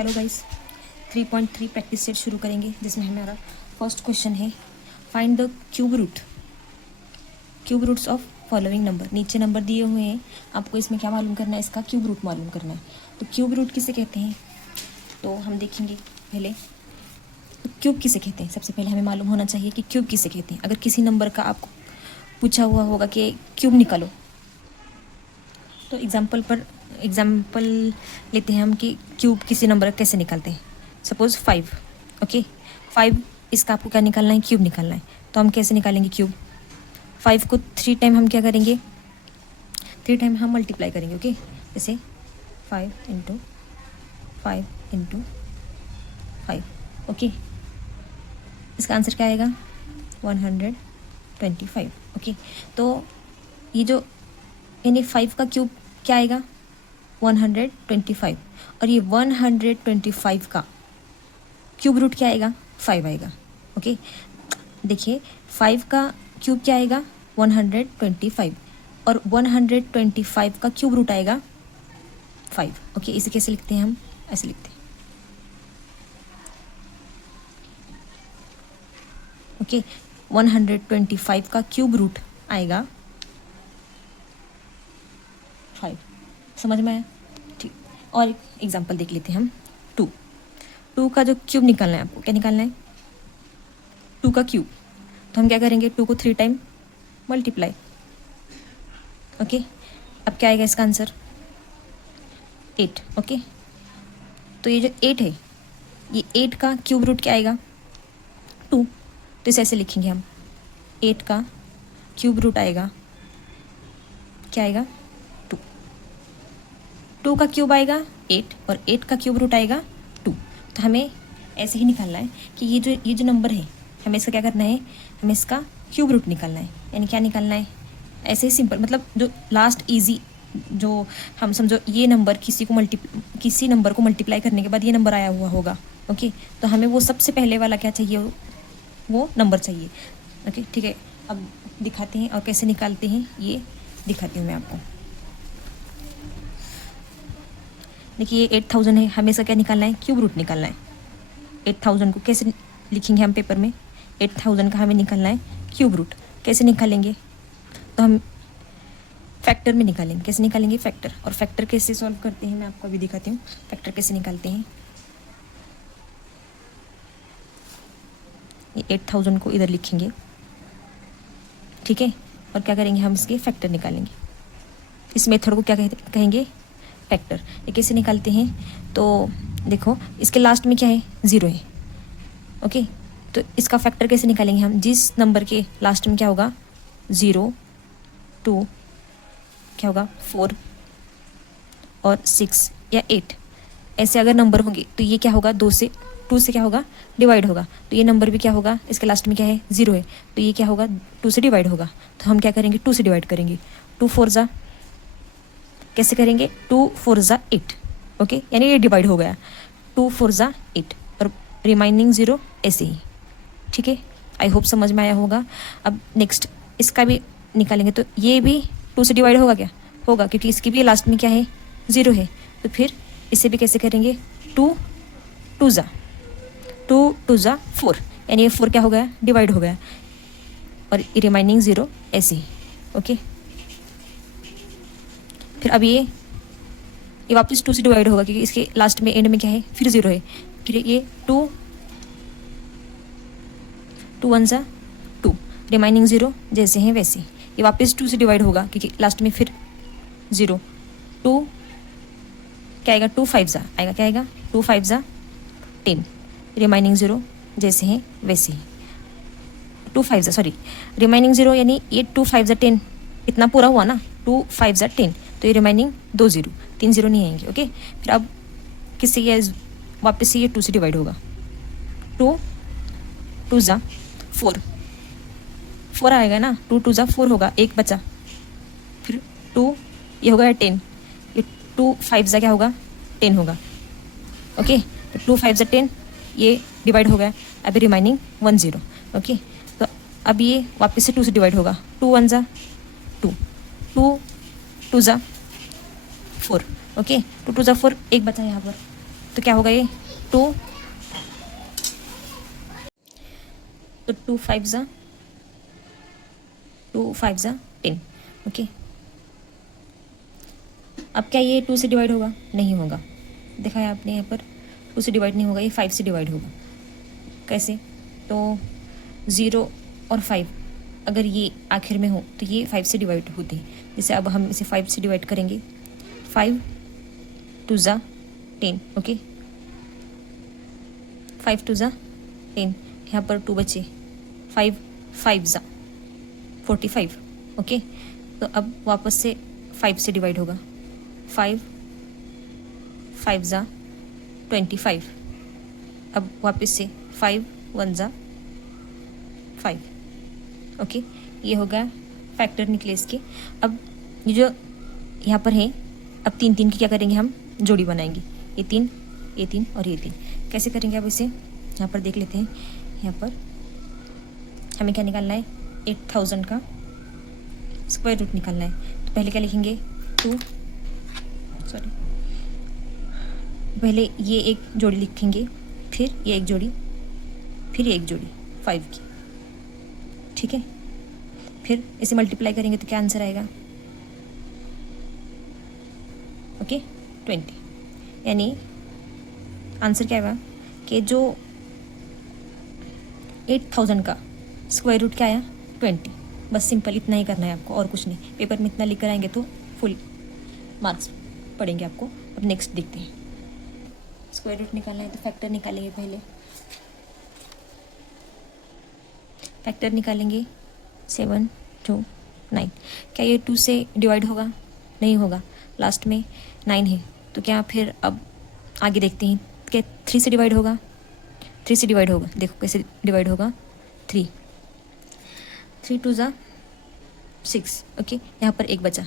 Hello guys, 3.3 practice set शुरू करेंगे जिसमें हमारा फर्स्ट क्वेश्चन है find the cube roots of following number. नीचे नंबर दिए हुए हैं, आपको इसमें क्या मालूम करना है, इसका क्यूब रूट मालूम करना है। तो क्यूब रूट किसे कहते हैं, तो हम देखेंगे पहले तो क्यूब किसे कहते हैं। सबसे पहले हमें मालूम होना चाहिए कि क्यूब किसे कहते हैं। अगर किसी नंबर का आपको पूछा हुआ होगा कि क्यूब निकालो, तो एग्जाम्पल लेते हैं हम कि क्यूब किसी नंबर का कैसे निकालते हैं। सपोज़ 5, ओके 5, इसका आपको क्या निकालना है, क्यूब निकालना है। तो हम कैसे निकालेंगे क्यूब, 5 को 3 टाइम हम क्या करेंगे, 3 टाइम हम मल्टीप्लाई करेंगे। ओके जैसे 5 इंटू 5 इंटू 5, ओके इसका आंसर क्या आएगा 125। ओके तो ये जो यानी 5 का क्यूब क्या आएगा 125, और ये 125 का क्यूब रूट क्या आएगा 5 आएगा। ओके देखिए 5 का क्यूब क्या आएगा 125, और 125 का क्यूब रूट आएगा 5। ओके इसे कैसे लिखते हैं, हम ऐसे लिखते हैं। ओके 125 का क्यूब रूट आएगा 5। समझ में आया, ठीक। और एक एग्जांपल देख लेते हैं हम, 2 का जो क्यूब निकालना है, आपको क्या निकालना है 2 का क्यूब। तो हम क्या करेंगे 2 को 3 टाइम मल्टीप्लाई। ओके अब क्या आएगा इसका आंसर 8। ओके तो ये जो 8 है, ये 8 का क्यूब रूट क्या आएगा 2। तो इसे ऐसे लिखेंगे हम, 8 का क्यूब रूट आएगा क्या आएगा 2 का क्यूब आएगा 8, और 8 का क्यूब रूट आएगा 2। तो हमें ऐसे ही निकालना है कि ये जो नंबर है, हमें इसका क्या करना है, हमें इसका क्यूब रूट निकालना है। यानी क्या निकालना है, ऐसे ही सिंपल, मतलब जो लास्ट इजी, जो हम समझो ये नंबर किसी नंबर को मल्टीप्लाई करने के बाद ये नंबर आया हुआ होगा। ओके तो हमें वो सबसे पहले वाला क्या चाहिए, वो नंबर चाहिए। ओके ठीक है, अब दिखाते हैं और कैसे निकालते हैं ये दिखाती हूँ मैं आपको। देखिए 8000 है, हमें इसका क्या निकालना है, क्यूब रूट निकालना है। 8000 को कैसे लिखेंगे हम पेपर में, 8000 का हमें निकालना है क्यूब रूट। कैसे निकालेंगे, तो हम फैक्टर में निकालेंगे। कैसे निकालेंगे, फैक्टर। और फैक्टर कैसे सॉल्व करते हैं मैं आपको अभी दिखाती हूँ, फैक्टर कैसे निकालते हैं। ये 8000 को इधर लिखेंगे, ठीक है, और क्या करेंगे हम इसके फैक्टर निकालेंगे। इस मेथड को क्या कहेंगे फैक्टर। ये कैसे निकालते हैं, तो देखो इसके लास्ट में क्या है 0 है। ओके तो इसका फैक्टर कैसे निकालेंगे हम, जिस नंबर के लास्ट में क्या होगा 0, 2, क्या होगा 4 और 6 या 8, ऐसे अगर नंबर होंगे तो ये क्या होगा 2 से क्या होगा डिवाइड होगा। तो ये नंबर भी क्या होगा, इसके लास्ट में क्या है 0 है, तो ये क्या होगा 2 से डिवाइड होगा। तो हम क्या करेंगे 2 से डिवाइड करेंगे। 2 4 जा, कैसे करेंगे 2 4 जा 8। ओके यानी ये डिवाइड हो गया, 2 4 जा 8, और रिमाइनिंग 0 ऐसे ही। ठीक है, आई होप समझ में आया होगा। अब नेक्स्ट इसका भी निकालेंगे, तो ये भी 2 से डिवाइड होगा क्या, होगा, क्योंकि इसकी भी लास्ट में क्या है 0 है। तो फिर इसे भी कैसे करेंगे 2 2 जा 4, यानी ये 4 क्या हो गया डिवाइड हो गया, और रिमाइनिंग 0 ऐसे ही। ओके फिर अब ये वापस 2 से डिवाइड होगा, क्योंकि इसके लास्ट में एंड में क्या है फिर 0 है। फिर ये 2 1 जा 2, रिमाइनिंग 0 जैसे हैं वैसे। ये वापस 2 से डिवाइड होगा, क्योंकि लास्ट में फिर 0। 2 क्या आएगा 2 5 जा आएगा, क्या आएगा 2 5 जा 10, रिमाइनिंग 0 जैसे हैं वैसे ही। 2 5 जा सॉरी रिमाइनिंग 0, यानी ये 2 5 जा 10 इतना पूरा हुआ ना, 2 5 जा 10, तो ये रिमाइनिंग 2 0, 3 0 नहीं आएंगे। ओके फिर अब किससे ये वापस से ये 2 से डिवाइड होगा, 2 2 जा 4 आएगा ना, 2 2 जा 4 होगा, एक बचा। फिर 2 ये होगा 10, ये 2 5 जा क्या होगा 10 होगा। ओके तो 2 5 जा 10, ये डिवाइड हो गया, अभी रिमाइनिंग 1 0। ओके तो अब ये वापस से 2 से डिवाइड होगा, 2 1 जा 2, 2 2 जा 4। ओके 2 2 जा 4, एक बचा यहाँ पर, तो क्या होगा ये 2, तो 2 5 ज़ा 10। ओके, अब क्या ये 2 से डिवाइड होगा? नहीं होगा। देखा है आपने यहाँ पर 2 से डिवाइड नहीं होगा, ये 5 से डिवाइड होगा। कैसे? तो 0 और 5 अगर ये आखिर में हो तो ये 5 से डिवाइड होते हैं। जैसे अब हम इसे 5 से डिवाइड करेंगे, 5 2 ज़ा 10। ओके, 5 2 ज़ा 10, यहाँ पर 2 बचे, 5 5 ज़ा 45। ओके, तो अब वापस से 5 से डिवाइड होगा, 5 5 ज़ा 25। अब वापस से 5 1 ज़ा 5। ओके, ये हो गया फैक्टर निकले इसके। अब ये जो यहाँ पर है, अब 3 3 की क्या करेंगे हम? जोड़ी बनाएंगे। ये 3 और ये 3 कैसे करेंगे? अब इसे यहाँ पर देख लेते हैं। यहाँ पर हमें क्या निकालना है? 8000 का स्क्वायर रूट निकालना है। तो पहले क्या लिखेंगे? पहले ये एक जोड़ी लिखेंगे, फिर ये एक जोड़ी, फिर ये एक जोड़ी 5 की। ठीक है, फिर इसे मल्टीप्लाई करेंगे तो क्या आंसर आएगा? ओके 20। यानी आंसर क्या आएगा कि जो 8000 का स्क्वायर रूट क्या आया? 20। बस सिंपल इतना ही करना है आपको, और कुछ नहीं। पेपर में इतना लिख कर आएंगे तो फुल मार्क्स पड़ेंगे आपको। अब नेक्स्ट देखते हैं। स्क्वायर रूट निकालना है तो फैक्टर निकालेंगे। पहले फैक्टर निकालेंगे 7 2 9। क्या ये 2 से डिवाइड होगा? नहीं होगा, लास्ट में 9 है। तो क्या फिर अब आगे देखते हैं, क्या 3 से डिवाइड होगा? 3 से डिवाइड होगा। देखो कैसे डिवाइड होगा, 3 2 ज़ा 6। ओके, यहाँ पर एक बचा,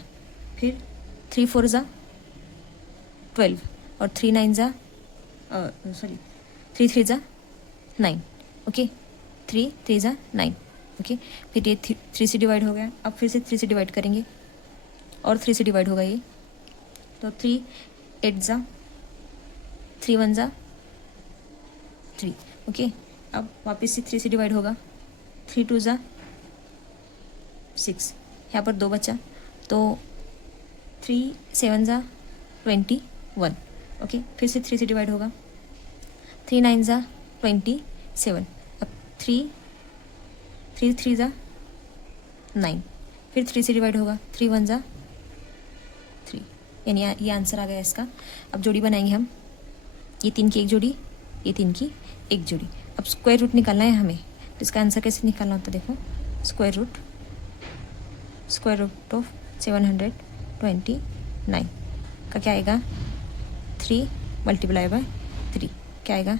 फिर 3 4 ज़ा 12 और 3 9 ज़ा 3 3 ज़ा 9। ओके, 3 3 ज़ा 9। ओके, फिर ये 3 से डिवाइड हो गया। अब फिर से 3 से डिवाइड करेंगे और 3 से डिवाइड होगा ये, तो 3 8 ज़ा 3 1 ज़ा 3। ओके, अब वापस से 3 से डिवाइड होगा, 3 2 ज़ा 6। यहाँ पर 2 बचा, तो 3 7 ज़ा 21। ओके, फिर से 3 से डिवाइड होगा, 3 9 ज़ा 27। अब 3 3 ज़ा 9, फिर 3 से डिवाइड होगा, 3 1 ज़ा 3। यानी ये आंसर आ गया इसका। अब जोड़ी बनाएंगे हम, ये 3 की एक जोड़ी, ये 3 की एक जोड़ी। अब स्क्वायर रूट निकालना है हमें, तो इसका आंसर कैसे निकालना होता है? देखो, स्क्वायर रूट ऑफ 729 का क्या आएगा? 3 मल्टीप्लाई बाय 3 क्या आएगा?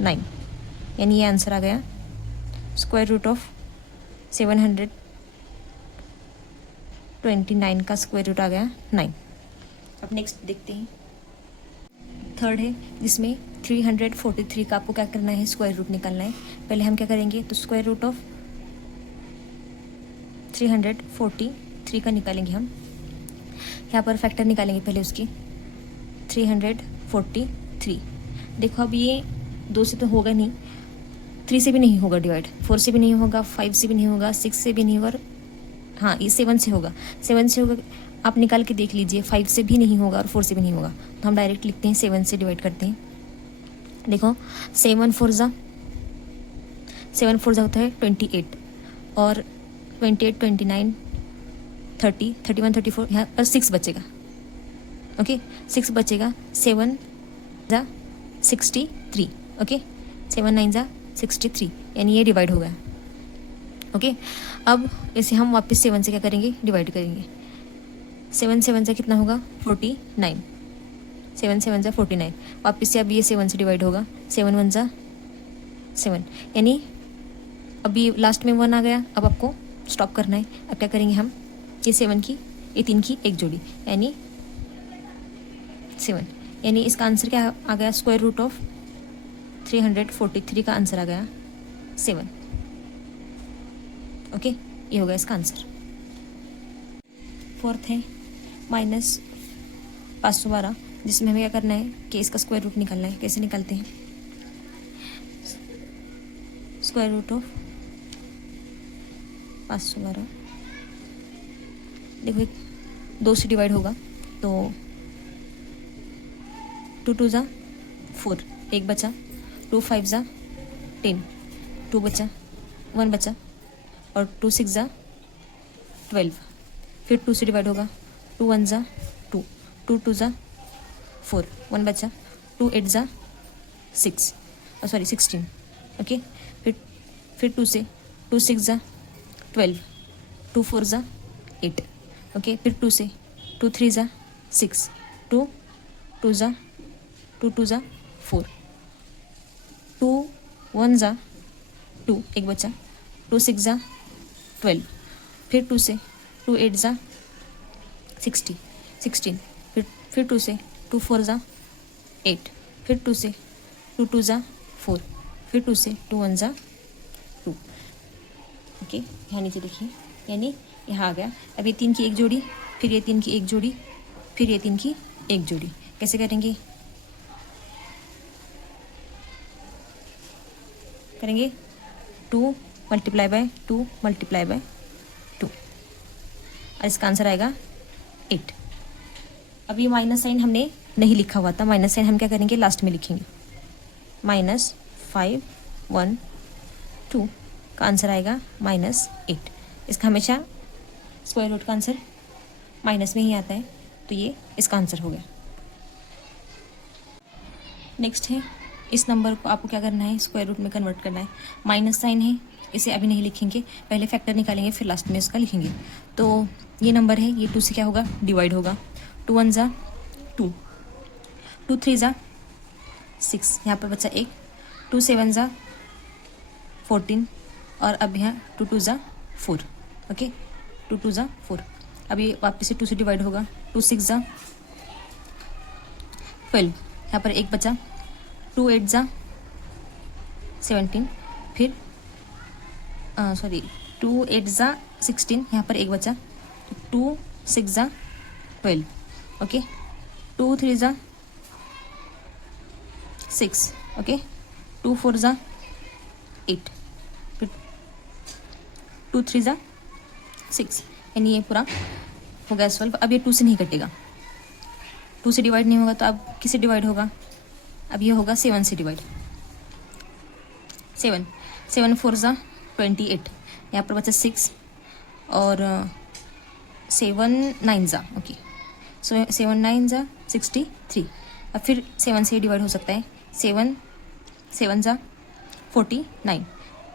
9। यानी ये आंसर आ गया। स्क्वायर रूट ऑफ 729 का स्क्वायर रूट आ गया 9। अब नेक्स्ट देखते हैं, थर्ड है, जिसमें 343 का आपको क्या करना है? स्क्वायर रूट निकालना है। पहले हम क्या करेंगे? तो स्क्वायर रूट ऑफ 343 का निकालेंगे हम। यहाँ पर फैक्टर निकालेंगे पहले उसकी, 343। देखो अब ये 2 से तो होगा नहीं, 3 से भी नहीं होगा डिवाइड, 4 से भी नहीं होगा, 5 से भी नहीं होगा, 6 से भी नहीं होगा, हाँ ये 7 से होगा। 7 से होगा, आप निकाल के देख लीजिए। 5 से भी नहीं होगा और 4 से भी नहीं होगा, तो हम डायरेक्ट लिखते हैं 7 से डिवाइड करते हैं। देखो 7 4 ज़ा होता है 28, और 28 29 30 31 34, यहाँ पर 6 बचेगा। ओके, 6 बचेगा, 7 ज़ा 63। ओके, 7 9 ज़ा 63, यानी ये डिवाइड हो गया। ओके, अब इसे हम वापस 7 से क्या करेंगे? डिवाइड करेंगे। 7 7 ज़ा कितना होगा? 49। 7 7 ज़ा 49। वापस से अब ये 7 से डिवाइड होगा, 7 1 ज़ा 7, यानी अभी लास्ट में 1 आ गया। अब आपको स्टॉप करना है। अब क्या करेंगे हम? ये 7 की, ये 3 की एक जोड़ी, यानी 7। यानी इसका आंसर क्या आ गया? स्क्वायर रूट ऑफ 343 का आंसर आ गया 7। ओके, ये हो गया इसका आंसर। फोर्थ है -512 जिसमें हमें क्या करना है कि इसका स्क्वायर रूट निकालना है। कैसे निकालते हैं? स्क्वायर रूट ऑफ 512, देखो 2 से डिवाइड होगा तो 2 2 ज़ा 4, 1 बचा, 2 5 ज़ा 10, 2 बचा, 1 बचा, और 2 6 ज़ा 12, फिर 2 से डिवाइड होगा, 2 1 ज़ा 2, 2 2 ज़ा 4, 1 बचा, 2 8 ज़ा 6, सॉरी 16, ओके। फिर 2 से 2 6 ज़ा 12, 2 4 ज़ा 8, ओके। फिर 2 से 2 3 ज़ा 6, 2 2 ज़ा 2 2 ज़ा 4, 2 1 ज़ा 2, 1 बचा, 2 6 ज़ा 12, फिर 2 से 2 8 ज़ा 16, फिर 2 से 2 4 ज़ा 8, फिर 2 से 2 2 ज़ा 4, फिर 2 से 2 1 ज़ा 2, ओके। यहाँ नीचे देखिए, यानी यहाँ आ गया। अब ये 3 की एक जोड़ी, फिर ये 3 की एक जोड़ी, फिर ये 3 की एक जोड़ी। कैसे करेंगे? करेंगे 2 मल्टीप्लाई बाय 2 मल्टीप्लाई बाय 2, और इसका आंसर आएगा 8। अब ये माइनस साइन हमने नहीं लिखा हुआ था, माइनस साइन हम क्या करेंगे? लास्ट में लिखेंगे। -5 1 2 का आंसर आएगा -8। इसका हमेशा स्क्वायर रूट का आंसर माइनस में ही आता है, तो ये इसका आंसर हो गया। नेक्स्ट है, इस नंबर को आपको क्या करना है? स्क्वायर रूट में कन्वर्ट करना है। माइनस साइन है, इसे अभी नहीं लिखेंगे, पहले फैक्टर निकालेंगे, फिर लास्ट में इसका लिखेंगे। तो ये नंबर है, ये 2 से क्या होगा? डिवाइड होगा। 2 1 ज़ा 2, 2 3 ज़ा 6, यहाँ पर बचा 1, 2 7 ज़ा 14, और अब यहाँ 2 2 ज़ा 4, ओके। 2 2 ज़ा 4, अब ये वापस से 2 से डिवाइड होगा। 2 6 ज़ा 12, यहाँ पर 1 बचा, 2 8 ज़ा 17, फिर 2 8 ज़ा 16, यहाँ पर 1 बचा, 2 6 ज़ा 12, ओके। 2 3 ज़ा 6, ओके। 2 4 ज़ा 8, फिर 2 3 ज़ा 6, यानी ये पूरा हो गया 12। अब ये 2 से नहीं कटेगा, 2 से डिवाइड नहीं होगा, तो अब किससे डिवाइड होगा? अब ये होगा 7 से डिवाइड। 7 4 ज़ा 28, यहाँ पर बचा 6, और 7 9 ज़ा, ओके। सो 7 9 ज़ा 63, अब फिर 7 से डिवाइड हो सकता है। 7 7 ज़ा 49,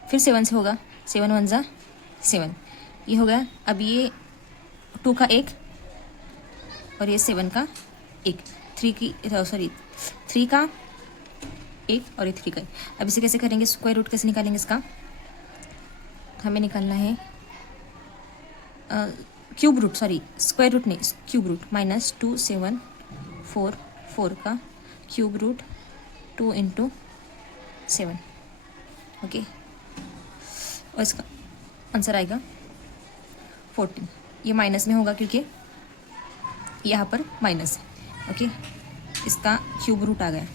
फिर 7 से होगा, 7 1 ज़ा 7, ये हो गया। अब ये 2 का 1, और ये 7 का 1, 3 का 1, और ये 3 का 1। अब इसे कैसे करेंगे? स्क्वायर रूट कैसे निकालेंगे इसका? हमें निकालना है cube root, sorry square root नहीं, क्यूब रूट। -2 7 4 4 का क्यूब रूट 2 × 7, ओके, और इसका आंसर आएगा 14। ये माइनस में होगा क्योंकि यहाँ पर माइनस है, ओके। इसका क्यूब रूट आ गया।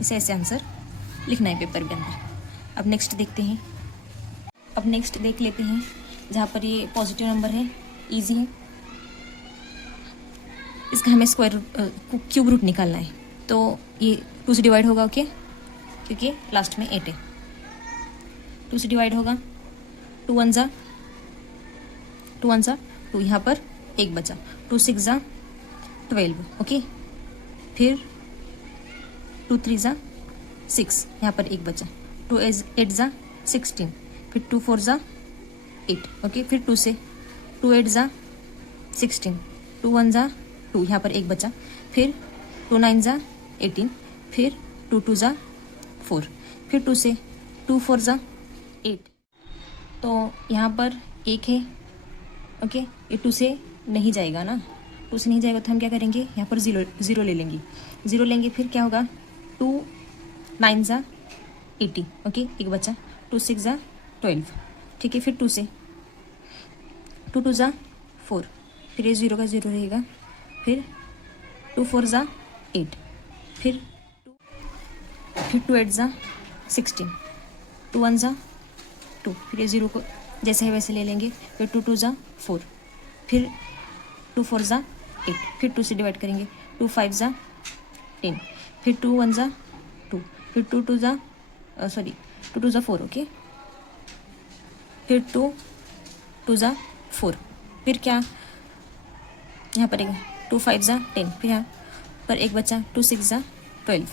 इसे ऐसे आंसर लिखना है पेपर के अंदर। अब नेक्स्ट देखते हैं, अब नेक्स्ट देख लेते हैं जहाँ पर ये पॉजिटिव नंबर है, इजी है। इसका हमें स्क्वायर रूट क्यूब रूट निकालना है, तो ये 2 से डिवाइड होगा, ओके, क्योंकि लास्ट में 8 है। 2 से डिवाइड होगा, 2 1 ज़ा 2, यहाँ पर 1 बचा, 2 6 ज़ा 12, ओके। फिर 2 3 ज़ा 6, यहाँ पर 1 बचा, 2 8 ज़ा 16, फिर 2 4 ज़ा 8, ओके। फिर 2 से 2 8 ज़ा 16, 2 1 ज़ा 2, यहाँ पर 1 बचा, फिर 2 9 ज़ा 18, फिर 2 2 ज़ा 4, फिर 2 से 2 4 ज़ा 8, तो यहाँ पर 1 है, ओके। ये 2 से नहीं जाएगा ना, 2 से नहीं जाएगा तो हम क्या करेंगे? यहाँ पर 0 ले लेंगे, 0 लेंगे, फिर क्या होगा? 2 9 ज़ा 80, ओके, 1 बचा, 2 6 ज़ा 12, ठीक है। फिर 2 से 2 2 ज़ा 4, फिर ये 0 का 0 रहेगा, फिर 2 4 ज़ा 8, फिर 2 8 ज़ा 16, 2 1 ज़ा 2, फिर ये 0 को जैसे है वैसे ले लेंगे, फिर 2 2 ज़ा 4, फिर 2 4 ज़ा 8, फिर 2 से डिवाइड करेंगे, 2 5 ज़ा 10, फिर 2 1 ज़ा 2, फिर 2 2 ज़ा 2 2 ज़ा 4, ओके, फिर 2 2 ज़ा 4, फिर क्या यहाँ पर 2 5 ज़ा 10, फिर यहाँ पर एक बचा 2 6 ज़ा 12,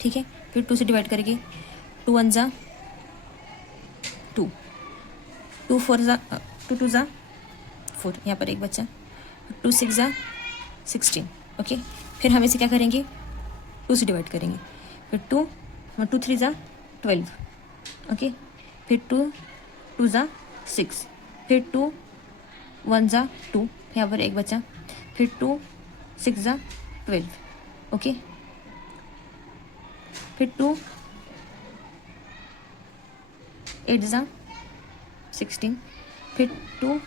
ठीक है, फिर 2 से डिवाइड करेंगे, 2 1 ज़ा 2, 2 4 ज़ा 2 2 ज़ा 4, यहाँ पर एक बचा 2 6 ज़ा 16, ओके, फिर हम इसे क्या करेंगे 2 से डिवाइड करेंगे, फिर 2 3 ज़ा 12, ओके, फिर 2 2 ज़ा 6, फिर 2 1 ज़ा 2, यहाँ पर एक बचा, फिर 2 6 ज़ा 12, ओके, फिर 2 8 ज़ा 16, फिर 2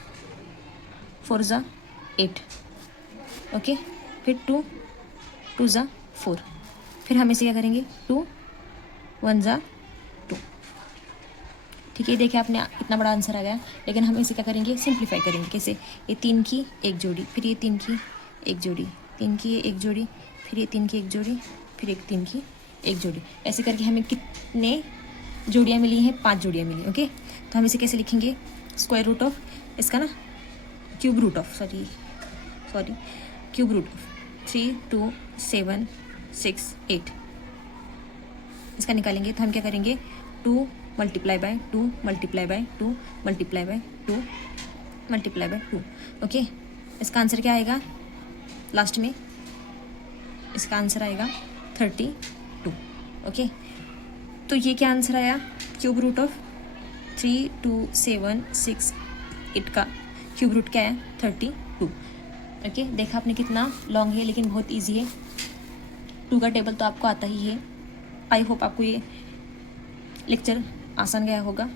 4 ज़ा 8, ओके, फिर 2 2 ज़ा 4, फिर हम इसे क्या करेंगे 2 1 ज़ा 2, ठीक है। देखिए आपने इतना बड़ा आंसर आ गया, लेकिन हम इसे क्या करेंगे सिंप्लीफाई करेंगे, कैसे, ये 3 की एक जोड़ी, फिर ये 3 की एक जोड़ी, 3 की एक जोड़ी, फिर ये 3 की एक जोड़ी, फिर एक 3 की एक जोड़ी, ऐसे करके हमें कितने जोड़ियाँ मिली हैं, 5 जोड़ियाँ मिली, ओके। तो हम इसे कैसे लिखेंगे, स्क्वायर रूट ऑफ इसका ना cube root of cube root of 3 2 7 6 8 इसका निकालेंगे। तो हम क्या करेंगे 2 multiply by 2 multiply by 2 multiply by 2 multiply by 2, okay. इसका आंसर क्या आएगा लास्ट में, इसका आंसर आएगा 32, ओके। तो ये क्या आंसर आया, क्यूब रूट ऑफ 3 2 7 6 8 का क्यूब रूट क्या है 32, ओके। देखा आपने कितना लॉन्ग है, लेकिन बहुत इजी है। 2 का टेबल तो आपको आता ही है। आई होप आपको ये लेक्चर आसान गया होगा।